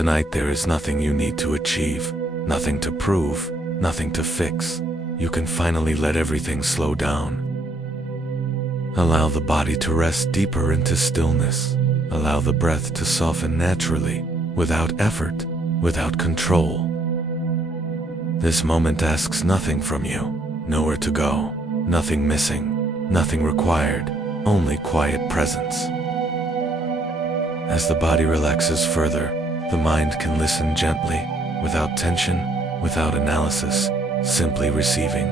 Tonight there is nothing you need to achieve, nothing to prove, nothing to fix. You can finally let everything slow down. Allow the body to rest deeper into stillness. Allow the breath to soften naturally, without effort, without control. This moment asks nothing from you, nowhere to go, nothing missing, nothing required, only quiet presence. As the body relaxes further, the mind can listen gently, without tension, without analysis, simply receiving.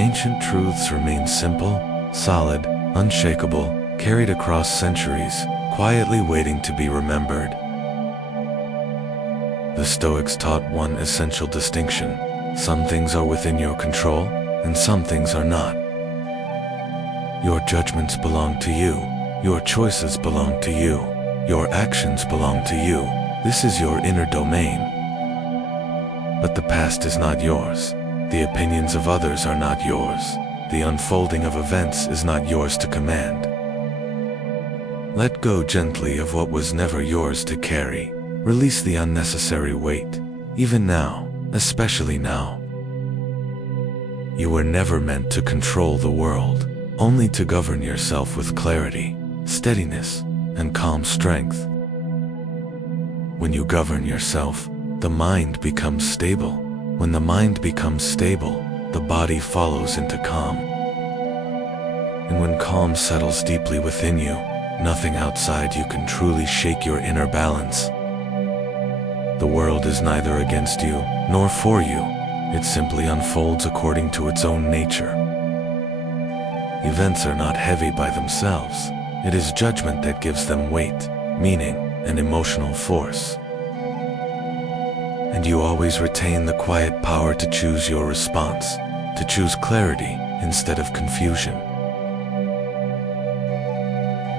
Ancient truths remain simple, solid, unshakable, carried across centuries, quietly waiting to be remembered. The Stoics taught one essential distinction. Some things are within your control, and some things are not. Your judgments belong to you. Your choices belong to you. Your actions belong to you. This is your inner domain. But the past is not yours. The opinions of others are not yours. The unfolding of events is not yours to command. Let go gently of what was never yours to carry. Release the unnecessary weight, even now, especially now. You were never meant to control the world, only to govern yourself with clarity, steadiness, and calm strength. When you govern yourself, the mind becomes stable. When the mind becomes stable, the body follows into calm. And when calm settles deeply within you, nothing outside you can truly shake your inner balance. The world is neither against you nor for you. It simply unfolds according to its own nature. Events are not heavy by themselves. It is judgment that gives them weight, meaning, and emotional force. And you always retain the quiet power to choose your response, to choose clarity instead of confusion.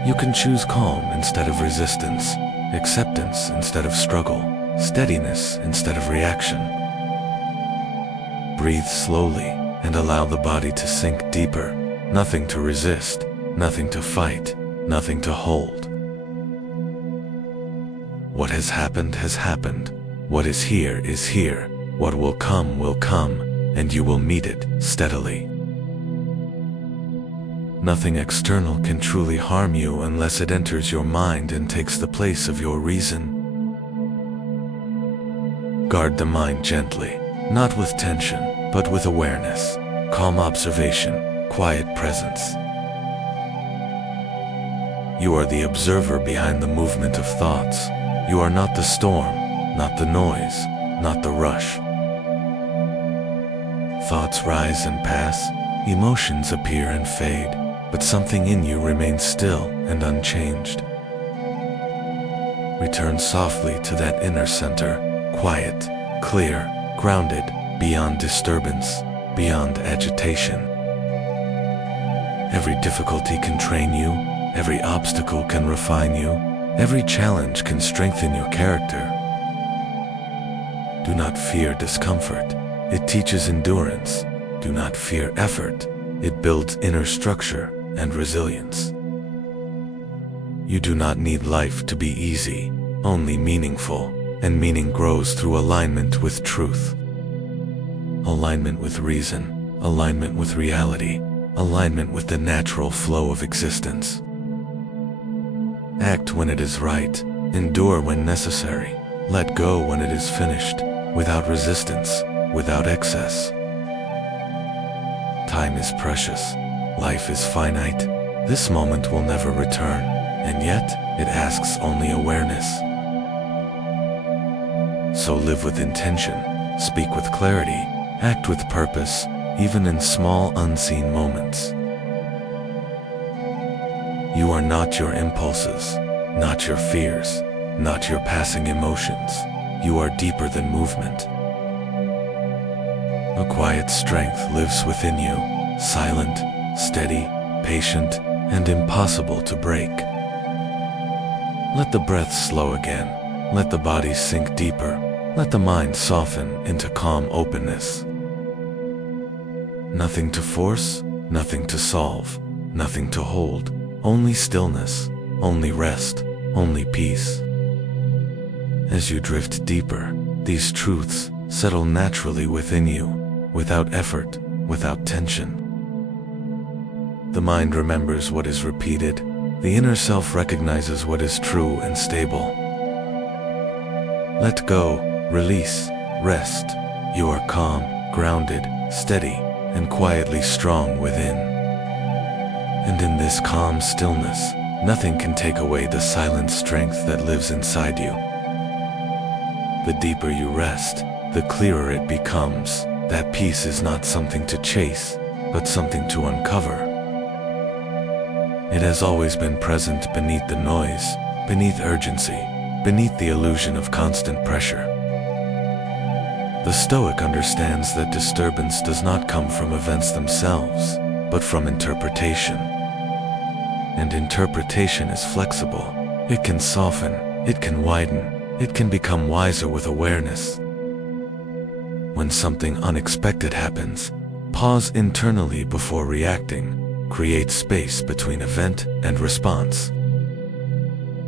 You can choose calm instead of resistance, acceptance instead of struggle, steadiness instead of reaction. Breathe slowly and allow the body to sink deeper. Nothing to resist, nothing to fight, nothing to hold. What has happened has happened. What is here is here. What will come, and you will meet it steadily. Nothing external can truly harm you unless it enters your mind and takes the place of your reason. Guard the mind gently, not with tension, but with awareness, calm observation, quiet presence. You are the observer behind the movement of thoughts. You are not the storm, not the noise, not the rush. Thoughts rise and pass, emotions appear and fade, but something in you remains still and unchanged. Return softly to that inner center, quiet, clear, grounded, beyond disturbance, beyond agitation. Every difficulty can train you, every obstacle can refine you, every challenge can strengthen your character. Do not fear discomfort. It teaches endurance. Do not fear effort. It builds inner structure and resilience. You do not need life to be easy, only meaningful, and meaning grows through alignment with truth. Alignment with reason, alignment with reality, alignment with the natural flow of existence. Act when it is right, endure when necessary, let go when it is finished, without resistance, without excess. Time is precious, life is finite, this moment will never return, and yet it asks only awareness. So live with intention, speak with clarity, act with purpose, even in small unseen moments. You are not your impulses, not your fears, not your passing emotions. You are deeper than movement. A quiet strength lives within you, silent, steady, patient, and impossible to break. Let the breath slow again. Let the body sink deeper. Let the mind soften into calm openness. Nothing to force, nothing to solve, nothing to hold. Only stillness, only rest, only peace. As you drift deeper, these truths settle naturally within you, without effort, without tension. The mind remembers what is repeated. The inner self recognizes what is true and stable. Let go, release, rest. You are calm, grounded, steady, and quietly strong within. And in this calm stillness, nothing can take away the silent strength that lives inside you. The deeper you rest, the clearer it becomes. That peace is not something to chase, but something to uncover. It has always been present beneath the noise, beneath urgency, beneath the illusion of constant pressure. The Stoic understands that disturbance does not come from events themselves, but from interpretation. And interpretation is flexible. It can soften, it can widen, it can become wiser with awareness. When something unexpected happens, pause internally before reacting. Create space between event and response.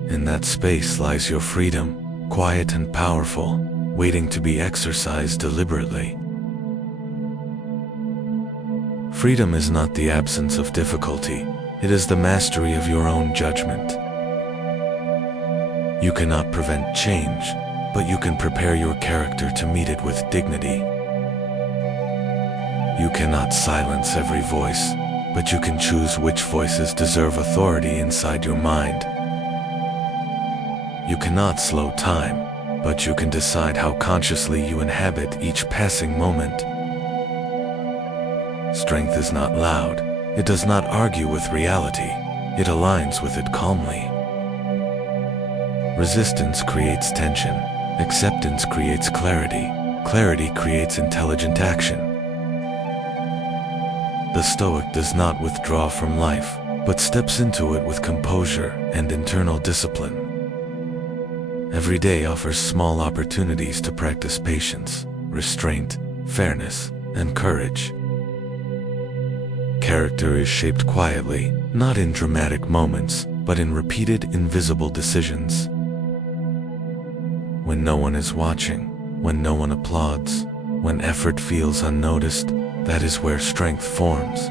In that space lies your freedom, quiet and powerful, waiting to be exercised deliberately. Freedom is not the absence of difficulty, it is the mastery of your own judgment. You cannot prevent change, but you can prepare your character to meet it with dignity. You cannot silence every voice, but you can choose which voices deserve authority inside your mind. You cannot slow time, but you can decide how consciously you inhabit each passing moment. Strength is not loud. It does not argue with reality. It aligns with it calmly. Resistance creates tension. Acceptance creates clarity. Clarity creates intelligent action. The Stoic does not withdraw from life, but steps into it with composure and internal discipline. Every day offers small opportunities to practice patience, restraint, fairness, and courage. Character is shaped quietly, not in dramatic moments, but in repeated invisible decisions. When no one is watching, when no one applauds, when effort feels unnoticed, that is where strength forms.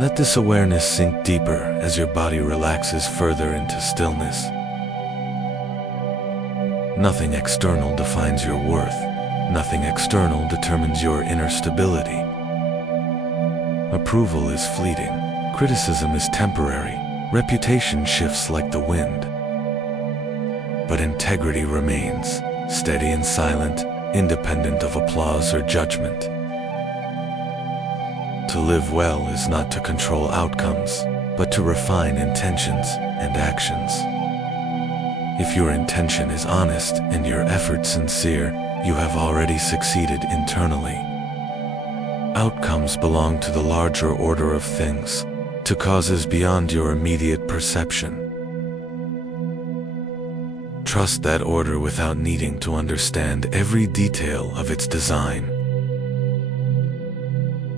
Let this awareness sink deeper as your body relaxes further into stillness. Nothing external defines your worth. Nothing external determines your inner stability. Approval is fleeting. Criticism is temporary. Reputation shifts like the wind. But integrity remains, steady and silent, independent of applause or judgment. To live well is not to control outcomes, but to refine intentions and actions. If your intention is honest and your effort sincere, you have already succeeded internally. Outcomes belong to the larger order of things, to causes beyond your immediate perception. Trust that order without needing to understand every detail of its design.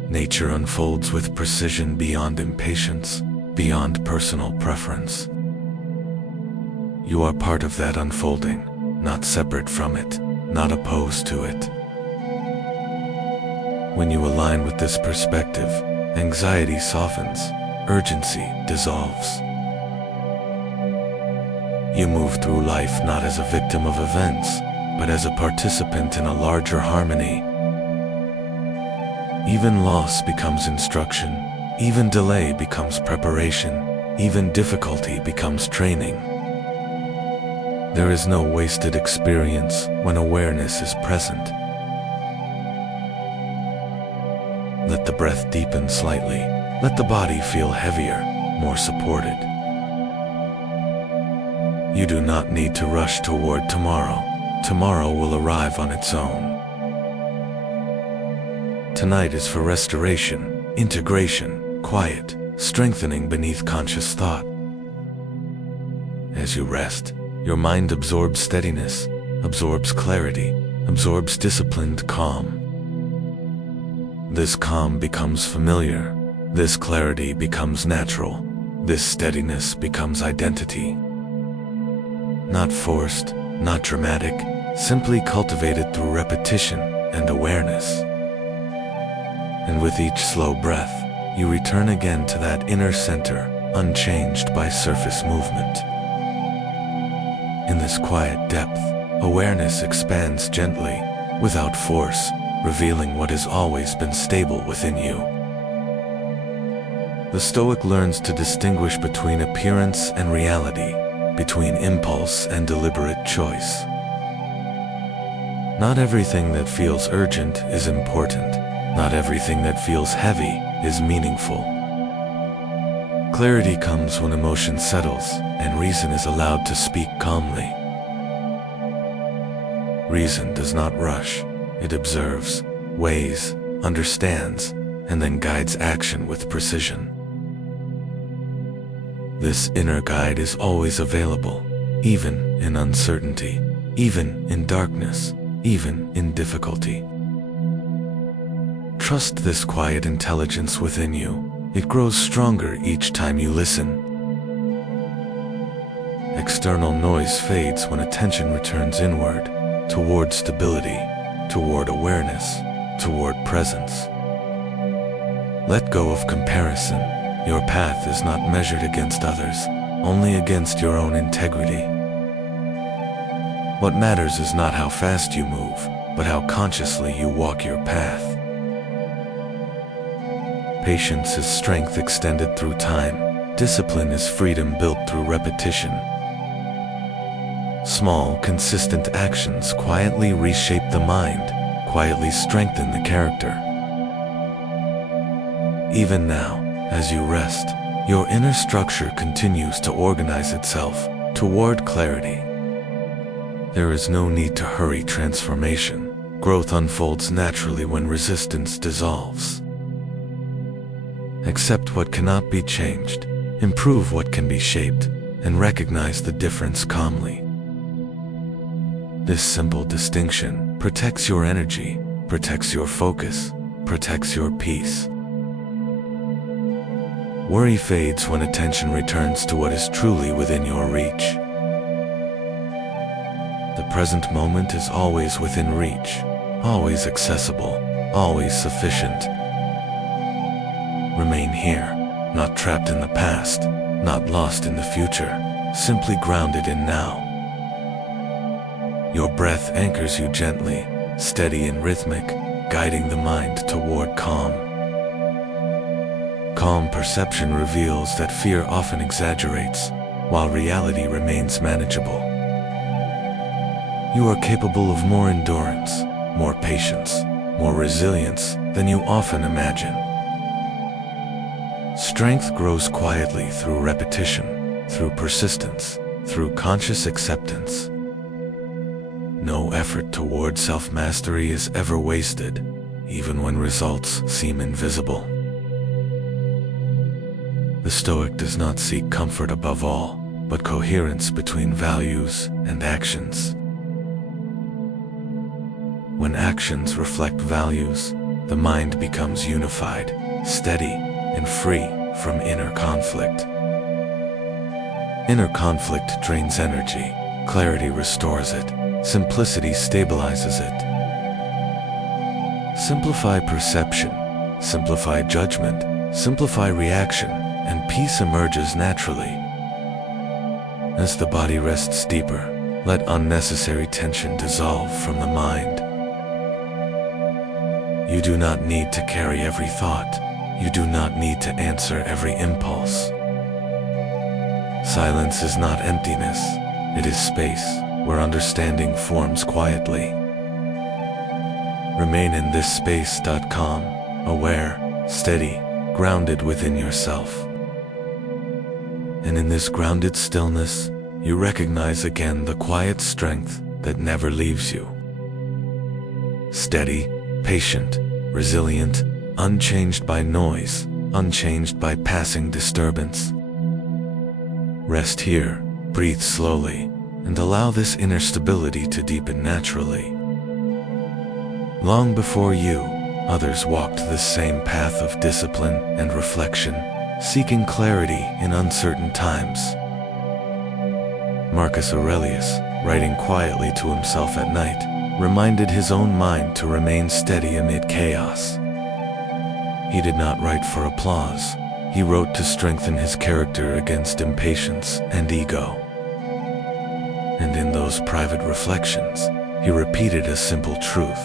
Nature unfolds with precision beyond impatience, beyond personal preference. You are part of that unfolding, not separate from it, not opposed to it. When you align with this perspective, anxiety softens, urgency dissolves. You move through life not as a victim of events, but as a participant in a larger harmony. Even loss becomes instruction, even delay becomes preparation, even difficulty becomes training. There is no wasted experience when awareness is present. Let the breath deepen slightly. Let the body feel heavier, more supported. You do not need to rush toward tomorrow. Tomorrow will arrive on its own. Tonight is for restoration, integration, quiet, strengthening beneath conscious thought. As you rest, your mind absorbs steadiness, absorbs clarity, absorbs disciplined calm. This calm becomes familiar, this clarity becomes natural, this steadiness becomes identity. Not forced, not dramatic, simply cultivated through repetition and awareness. And with each slow breath, you return again to that inner center, unchanged by surface movement. In this quiet depth, awareness expands gently, without force, revealing what has always been stable within you. The Stoic learns to distinguish between appearance and reality, between impulse and deliberate choice. Not everything that feels urgent is important. Not everything that feels heavy is meaningful. Clarity comes when emotion settles and reason is allowed to speak calmly. Reason does not rush. It observes, weighs, understands, and then guides action with precision. This inner guide is always available, even in uncertainty, even in darkness, even in difficulty. Trust this quiet intelligence within you. It grows stronger each time you listen. External noise fades when attention returns inward, toward stability, toward awareness, toward presence. Let go of comparison. Your path is not measured against others, only against your own integrity. What matters is not how fast you move, but how consciously you walk your path. Patience is strength extended through time. Discipline is freedom built through repetition. Small, consistent actions quietly reshape the mind, quietly strengthen the character. Even now, as you rest, your inner structure continues to organize itself toward clarity. There is no need to hurry transformation. Growth unfolds naturally when resistance dissolves. Accept what cannot be changed, improve what can be shaped, and recognize the difference calmly. This simple distinction protects your energy, protects your focus, protects your peace. Worry fades when attention returns to what is truly within your reach. The present moment is always within reach, always accessible, always sufficient. Remain here, not trapped in the past, not lost in the future, simply grounded in now. Your breath anchors you gently, steady and rhythmic, guiding the mind toward calm. Calm perception reveals that fear often exaggerates, while reality remains manageable. You are capable of more endurance, more patience, more resilience than you often imagine. Strength grows quietly through repetition, through persistence, through conscious acceptance. No effort toward self-mastery is ever wasted, even when results seem invisible. The Stoic does not seek comfort above all, but coherence between values and actions. When actions reflect values, the mind becomes unified, steady, and free from inner conflict. Inner conflict drains energy, clarity restores it, simplicity stabilizes it. Simplify perception, simplify judgment, simplify reaction, and peace emerges naturally. As the body rests deeper, let unnecessary tension dissolve from the mind. You do not need to carry every thought. You do not need to answer every impulse. Silence is not emptiness. It is space where understanding forms quietly. Remain in this space. Calm, aware, steady, grounded within yourself. And in this grounded stillness, you recognize again the quiet strength that never leaves you. Steady, patient, resilient, unchanged by noise, unchanged by passing disturbance. Rest here, breathe slowly, and allow this inner stability to deepen naturally. Long before you, others walked this same path of discipline and reflection, seeking clarity in uncertain times. Marcus Aurelius, writing quietly to himself at night, reminded his own mind to remain steady amid chaos. He did not write for applause. He wrote to strengthen his character against impatience and ego. And in those private reflections, he repeated a simple truth: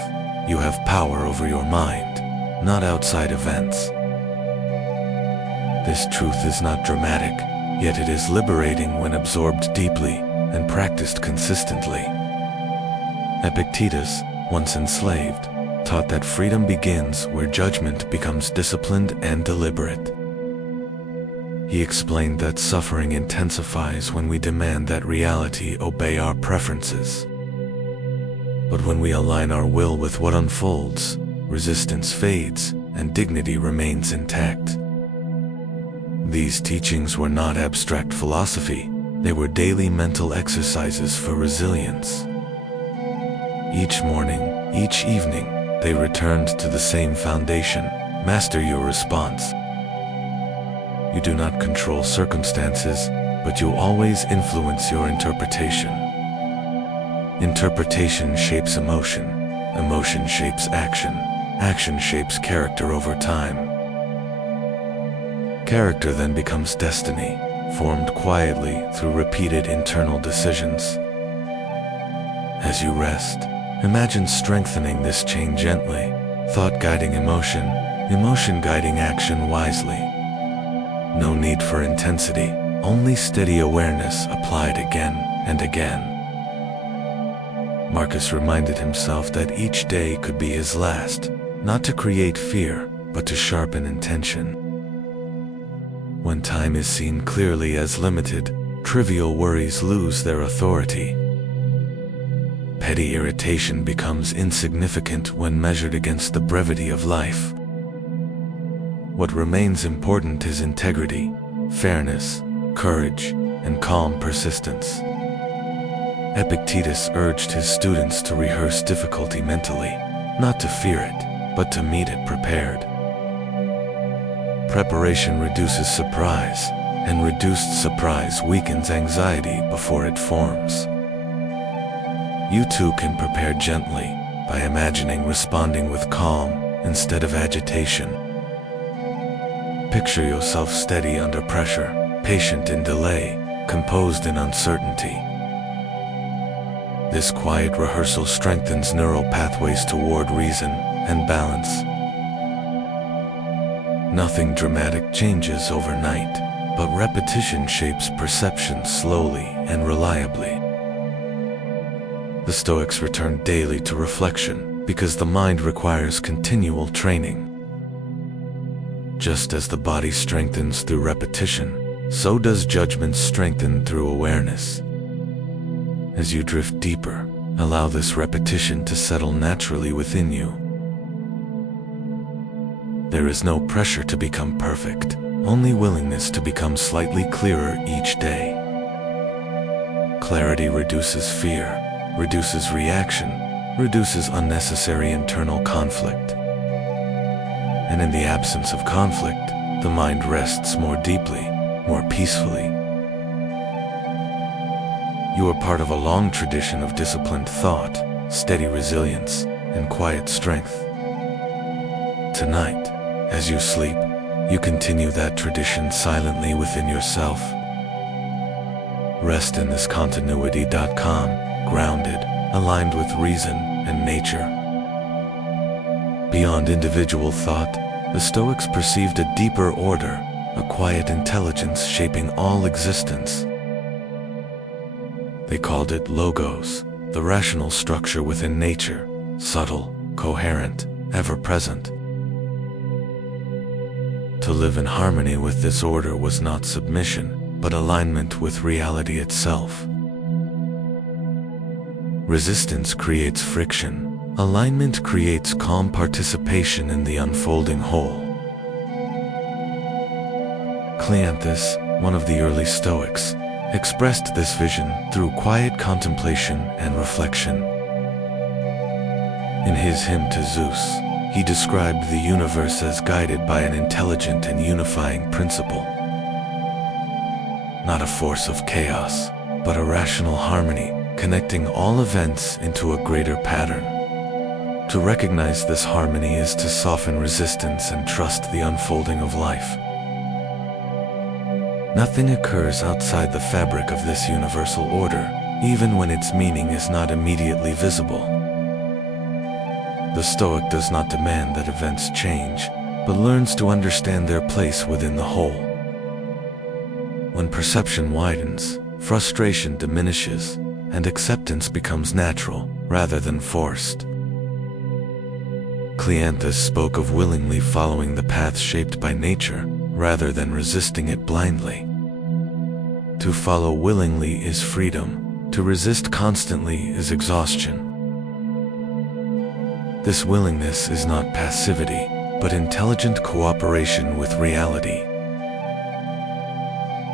you have power over your mind, not outside events. This truth is not dramatic, yet it is liberating when absorbed deeply and practiced consistently. Epictetus, once enslaved, taught that freedom begins where judgment becomes disciplined and deliberate. He explained that suffering intensifies when we demand that reality obey our preferences. But when we align our will with what unfolds, resistance fades and dignity remains intact. These teachings were not abstract philosophy, they were daily mental exercises for resilience. Each morning, each evening, they returned to the same foundation: master your response. You do not control circumstances, but you always influence your interpretation. Interpretation shapes emotion, emotion shapes action, action shapes character over time. Character then becomes destiny, formed quietly through repeated internal decisions. As you rest, imagine strengthening this chain gently, thought guiding emotion, emotion guiding action wisely. No need for intensity, only steady awareness applied again and again. Marcus reminded himself that each day could be his last, not to create fear, but to sharpen intention. When time is seen clearly as limited, trivial worries lose their authority. Petty irritation becomes insignificant when measured against the brevity of life. What remains important is integrity, fairness, courage, and calm persistence. Epictetus urged his students to rehearse difficulty mentally, not to fear it, but to meet it prepared. Preparation reduces surprise, and reduced surprise weakens anxiety before it forms. You too can prepare gently by imagining responding with calm instead of agitation. Picture yourself steady under pressure, patient in delay, composed in uncertainty. This quiet rehearsal strengthens neural pathways toward reason and balance. Nothing dramatic changes overnight, but repetition shapes perception slowly and reliably. The Stoics returned daily to reflection because the mind requires continual training. Just as the body strengthens through repetition, so does judgment strengthen through awareness. As you drift deeper, allow this repetition to settle naturally within you. There is no pressure to become perfect, only willingness to become slightly clearer each day. Clarity reduces fear, reduces reaction, reduces unnecessary internal conflict. And in the absence of conflict, the mind rests more deeply, more peacefully. You are part of a long tradition of disciplined thought, steady resilience, and quiet strength. Tonight, as you sleep, you continue that tradition silently within yourself. Rest in this continuity.com, grounded, aligned with reason and nature. Beyond individual thought, the Stoics perceived a deeper order, a quiet intelligence shaping all existence. They called it logos, the rational structure within nature, subtle, coherent, ever-present. To live in harmony with this order was not submission, but alignment with reality itself. Resistance creates friction. Alignment creates calm participation in the unfolding whole. Cleanthes, one of the early Stoics, expressed this vision through quiet contemplation and reflection. In his hymn to Zeus, he described the universe as guided by an intelligent and unifying principle. Not a force of chaos, but a rational harmony, connecting all events into a greater pattern. To recognize this harmony is to soften resistance and trust the unfolding of life. Nothing occurs outside the fabric of this universal order, even when its meaning is not immediately visible. The Stoic does not demand that events change, but learns to understand their place within the whole. When perception widens, frustration diminishes, and acceptance becomes natural rather than forced. Cleanthes spoke of willingly following the path shaped by nature, rather than resisting it blindly. To follow willingly is freedom, to resist constantly is exhaustion. This willingness is not passivity, but intelligent cooperation with reality.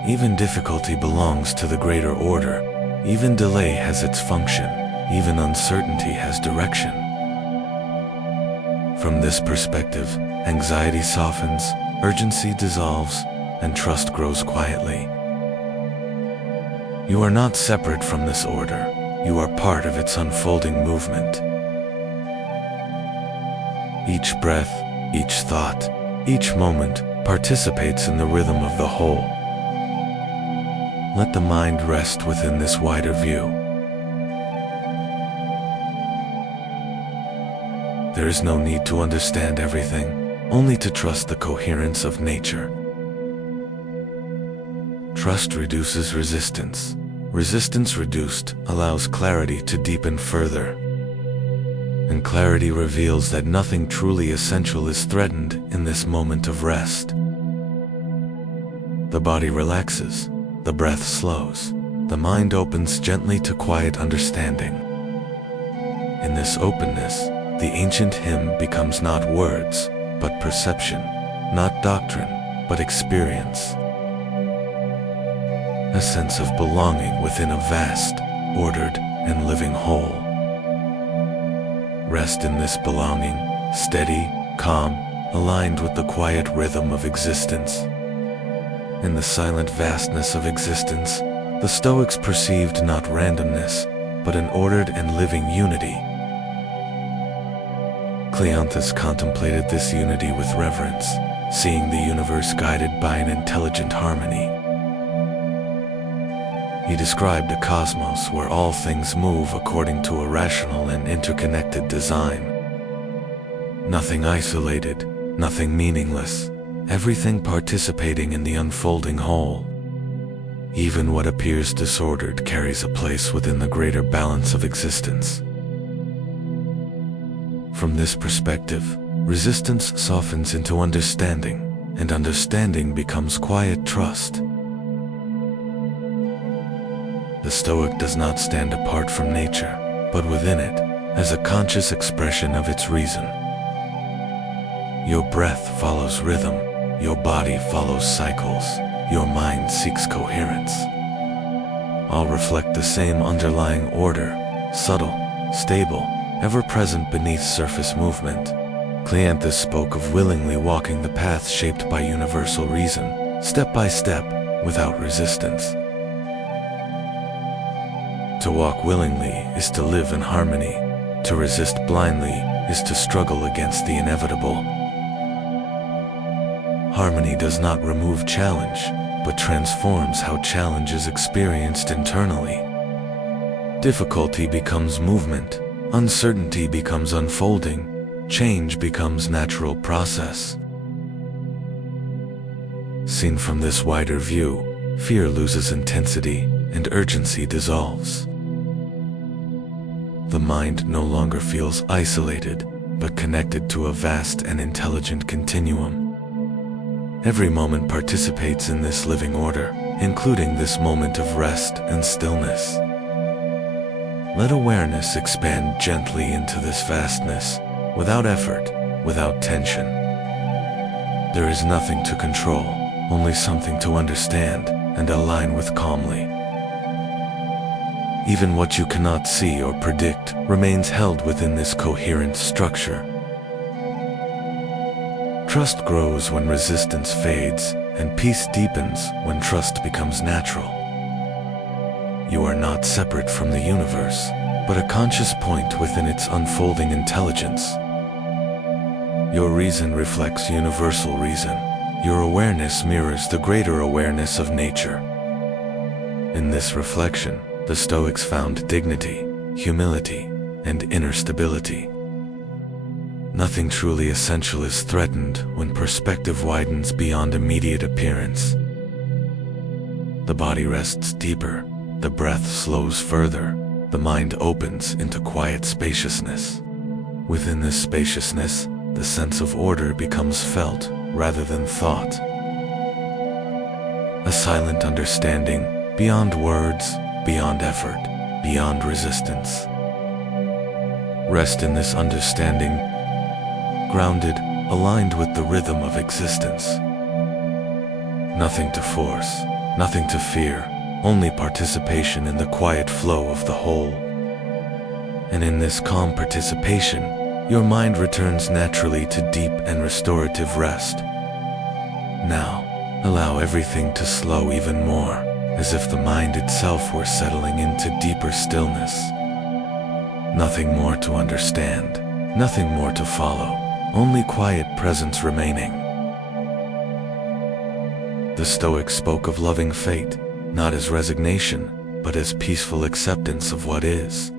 Even difficulty belongs to the greater order, even delay has its function, even uncertainty has direction. From this perspective, anxiety softens, urgency dissolves, and trust grows quietly. You are not separate from this order, you are part of its unfolding movement. Each breath, each thought, each moment participates in the rhythm of the whole. Let the mind rest within this wider view. There is no need to understand everything, only to trust the coherence of nature. Trust reduces resistance. Resistance reduced allows clarity to deepen further. And clarity reveals that nothing truly essential is threatened in this moment of rest. The body relaxes, the breath slows, the mind opens gently to quiet understanding. In this openness, the ancient hymn becomes not words, but perception, not doctrine, but experience. A sense of belonging within a vast, ordered, and living whole. Rest in this belonging, steady, calm, aligned with the quiet rhythm of existence. In the silent vastness of existence, the Stoics perceived not randomness, but an ordered and living unity. Cleanthes contemplated this unity with reverence, seeing the universe guided by an intelligent harmony. He described a cosmos where all things move according to a rational and interconnected design. Nothing isolated, nothing meaningless, everything participating in the unfolding whole. Even what appears disordered carries a place within the greater balance of existence. From this perspective, resistance softens into understanding, and understanding becomes quiet trust. The Stoic does not stand apart from nature, but within it, as a conscious expression of its reason. Your breath follows rhythm, your body follows cycles, your mind seeks coherence. All reflect the same underlying order, subtle, stable, ever-present beneath surface movement. Cleanthes spoke of willingly walking the path shaped by universal reason, step by step, without resistance. To walk willingly is to live in harmony. To resist blindly is to struggle against the inevitable. Harmony does not remove challenge, but transforms how challenge is experienced internally. Difficulty becomes movement, uncertainty becomes unfolding, change becomes natural process. Seen from this wider view, fear loses intensity and urgency dissolves. The mind no longer feels isolated, but connected to a vast and intelligent continuum. Every moment participates in this living order, including this moment of rest and stillness. Let awareness expand gently into this vastness, without effort, without tension. There is nothing to control, only something to understand and align with calmly. Even what you cannot see or predict remains held within this coherent structure. Trust grows when resistance fades, and peace deepens when trust becomes natural. You are not separate from the universe, but a conscious point within its unfolding intelligence. Your reason reflects universal reason. Your awareness mirrors the greater awareness of nature. In this reflection, the Stoics found dignity, humility, and inner stability. Nothing truly essential is threatened when perspective widens beyond immediate appearance. The body rests deeper, the breath slows further, the mind opens into quiet spaciousness. Within this spaciousness, the sense of order becomes felt rather than thought. A silent understanding, beyond words, beyond effort, beyond resistance. Rest in this understanding, grounded, aligned with the rhythm of existence. Nothing to force, nothing to fear, only participation in the quiet flow of the whole. And in this calm participation, your mind returns naturally to deep and restorative rest. Now, allow everything to slow even more, as if the mind itself were settling into deeper stillness. Nothing more to understand, nothing more to follow, only quiet presence remaining. The Stoics spoke of loving fate, not as resignation, but as peaceful acceptance of what is.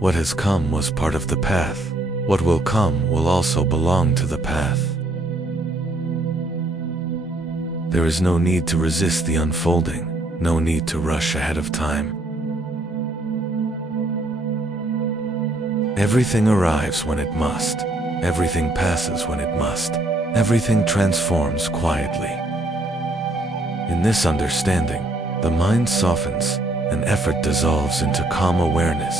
What has come was part of the path. What will come will also belong to the path. There is no need to resist the unfolding, no need to rush ahead of time. Everything arrives when it must. Everything passes when it must. Everything transforms quietly. In this understanding, the mind softens, and effort dissolves into calm awareness.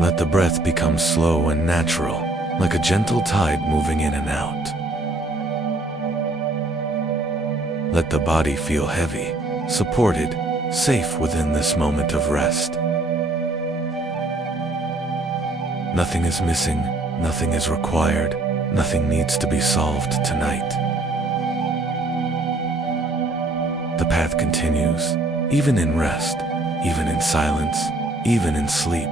Let the breath become slow and natural, like a gentle tide moving in and out. Let the body feel heavy, supported, safe within this moment of rest. Nothing is missing, nothing is required, nothing needs to be solved tonight. The path continues, even in rest, even in silence, even in sleep.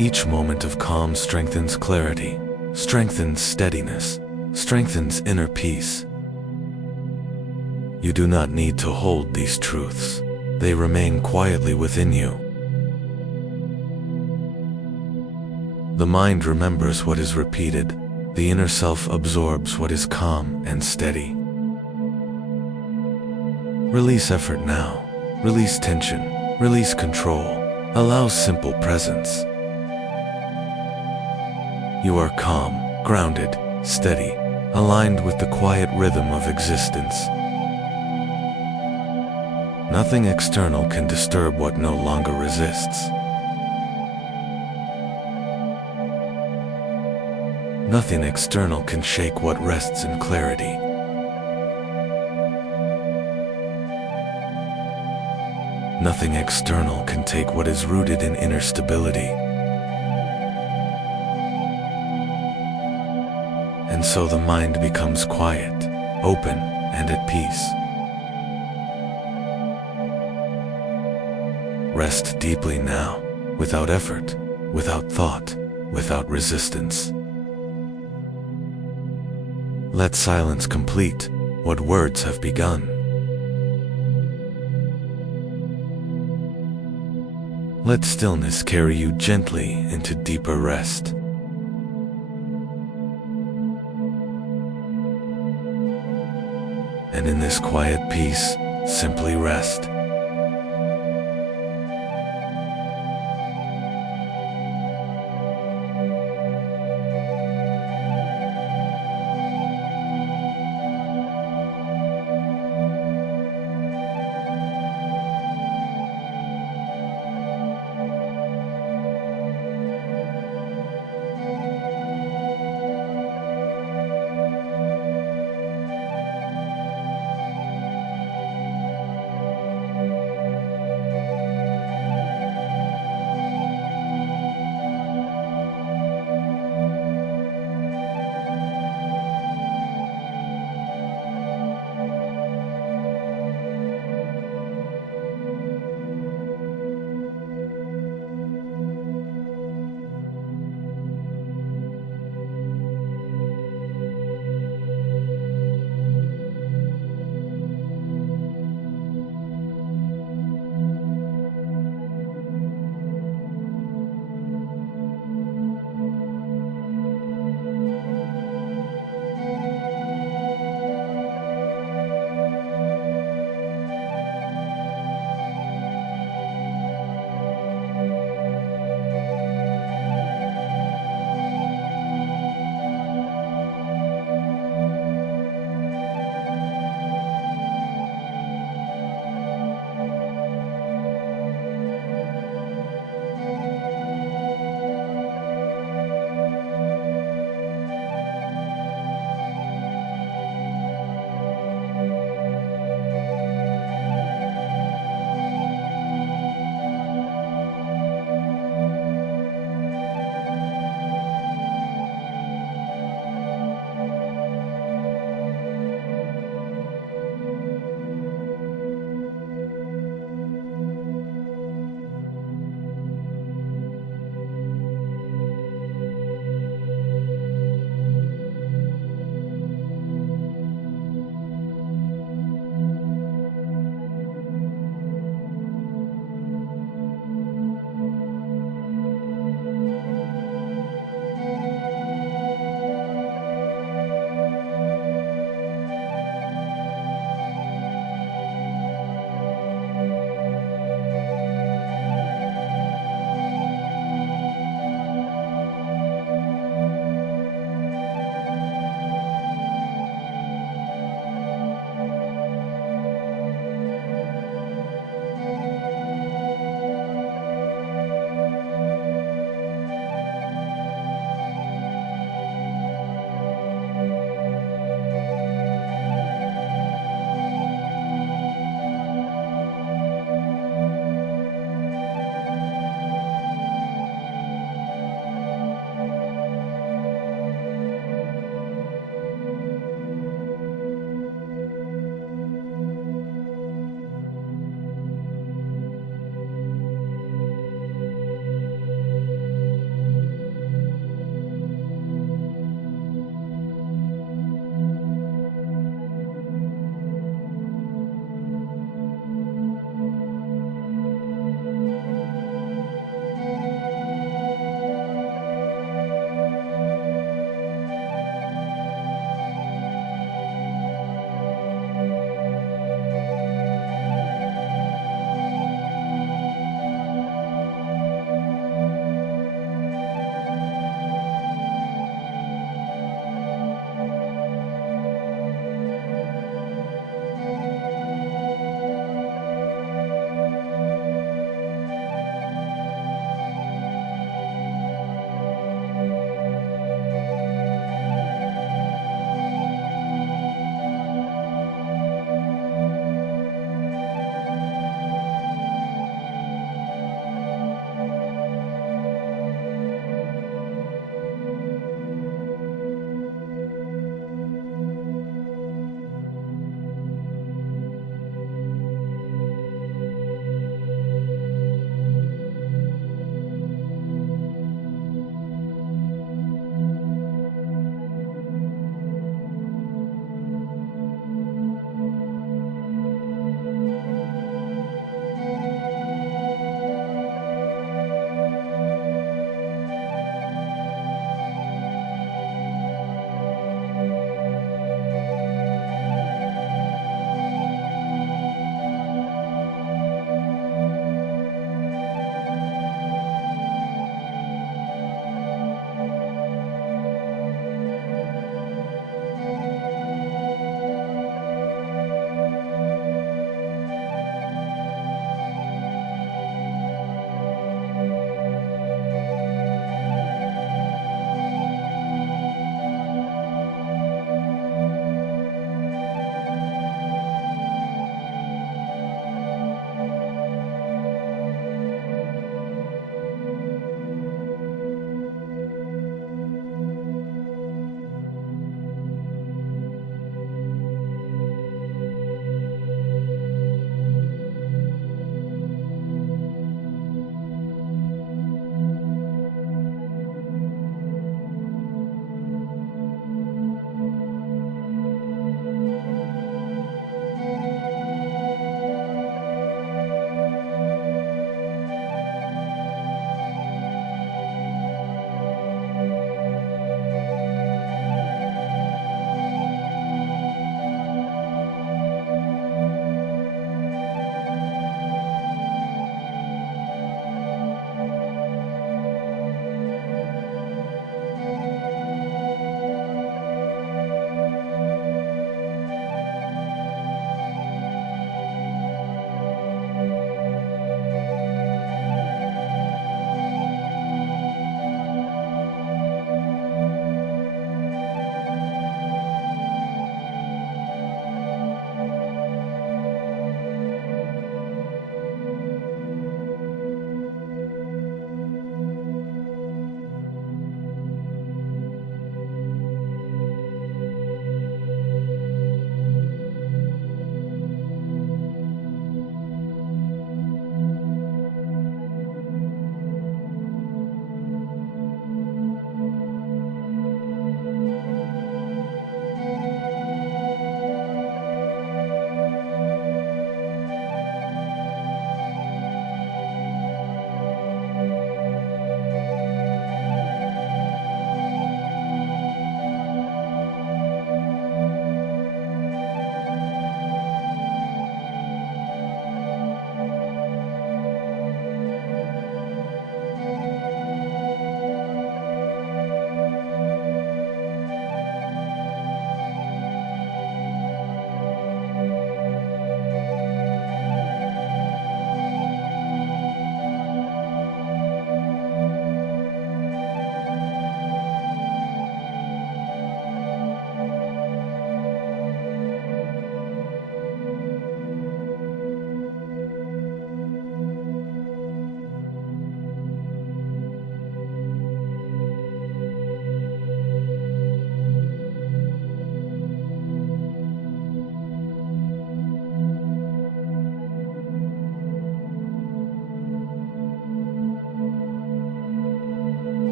Each moment of calm strengthens clarity, strengthens steadiness, strengthens inner peace. You do not need to hold these truths. They remain quietly within you. The mind remembers what is repeated. The inner self absorbs what is calm and steady. Release effort now. Release tension. Release control. Allow simple presence. You are calm, grounded, steady, aligned with the quiet rhythm of existence. Nothing external can disturb what no longer resists. Nothing external can shake what rests in clarity. Nothing external can take what is rooted in inner stability. And so the mind becomes quiet, open, and at peace. Rest deeply now, without effort, without thought, without resistance. Let silence complete what words have begun. Let stillness carry you gently into deeper rest. And in this quiet peace, simply rest.